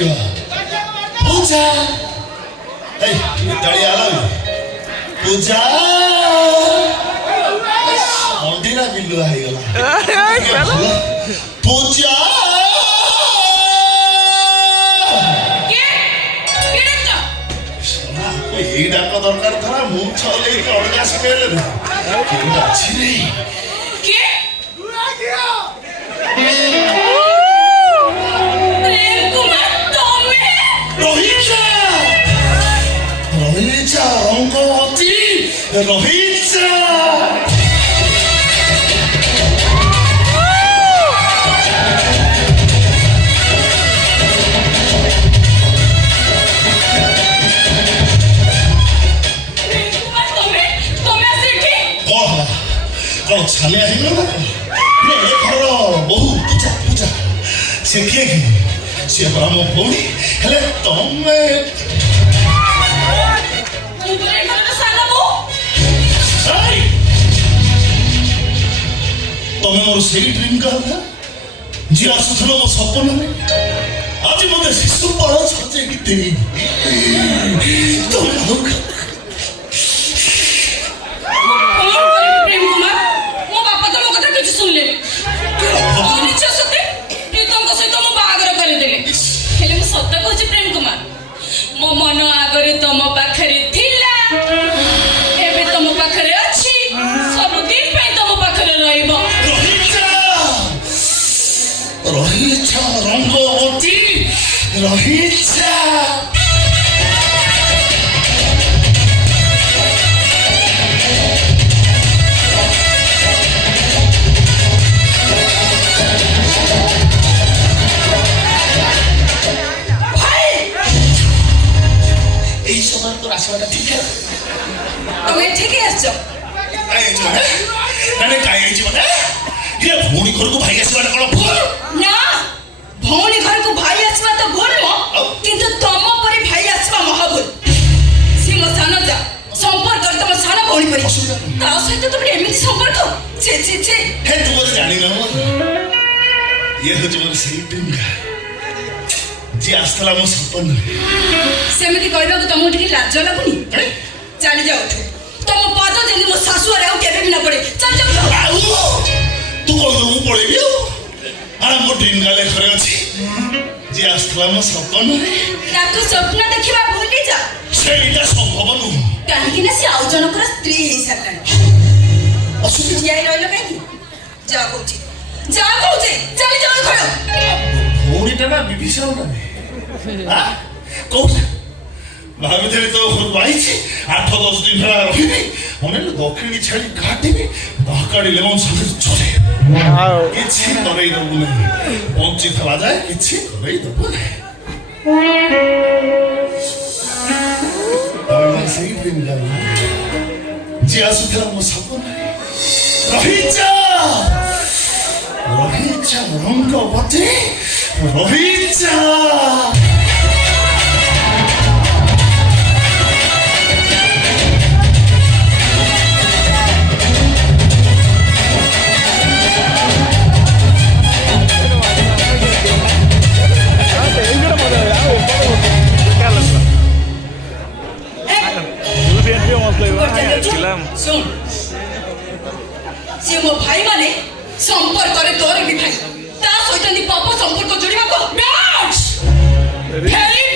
डाकिवा पूजा ए डाली आला पूजा औंधीरा बिल्लू आई गला पूजा এই ডাকা দরকার ধরা মুখ ছলে অর্গা শিখেলে না কিন্তু আছে রে কে প্রেম কুমার তুমি রোহিতা অঙ্কবতী রোহিতা कौन छानिया है ना ये घर बहु पूजा पूजा से किए कि से ब्रह्म भौणी हेले तमे मुबरे घर साला बो सॉरी तमे मोर सेही ड्रीम का था जी आसुथलो मो सपन में आज मते शिशु पर सजे की देवी तो लोग सुनले अनिच्छा सते प्रीतम को सहित मो बागर करे देले हेले मो सत्य कहछि प्रेम कुमार मो मन आगरे तम पाखरे थिला एबे तम पाखरे अछि सब दिन पे तम पाखरे रहइबो रोहिता रंगवती रोहिता राशवाटा ठीक है तुम्हें ठीक है आछो काय आछो माने काय आछो माने ये भौणी घर को भाई आसवाटा कोन भूल ना भौणी घर को भाई आसवा तो भूल मो किंतु तम परे भाई आसवा महाभूल सिंह सानजा संपर्क कर तम साना भौणी परे ता सहित तुम एमिति संपर्क छे छे छे हे तू बोले जानी ना ये हो जो सही ड्रीम का जी आस्तला मो सपन सेमिति कहबा को तमो ठीक लाज लागुनी चली जाओ तम पाद जेनी मो सासु रे केबे भी ना पड़े चल चल तू को मु पळेबी आरा मो ड्रीम गाले खरे अछि जी आस्तला मो सपन ताकू स्वप्न देखिबा भूली जा सेइटा संभव नु काहे ना से आउ जनकर स्त्री हे सरला असुविधा याई रहलो काहे जा कहूची चली जाओ खड़ो भौणीटा ना विभीषण ना कौन भाभी तो भाई 8-10 दिन रही उन्हें दक्षिणी छाड़ी घाटी में बाकाड़ी लेमन साथे चले किछि करे दबु नहीं पहुंची थला जाए किछि करे दबु नहीं और सही दिन गल जी आसुथला मो सपन रोहिता रंगवती रोहिता सुन से मो भाई माने संपर्क करे तोर भी भाई ता सहित नि पाप संपर्क जोड़िबा को फेरी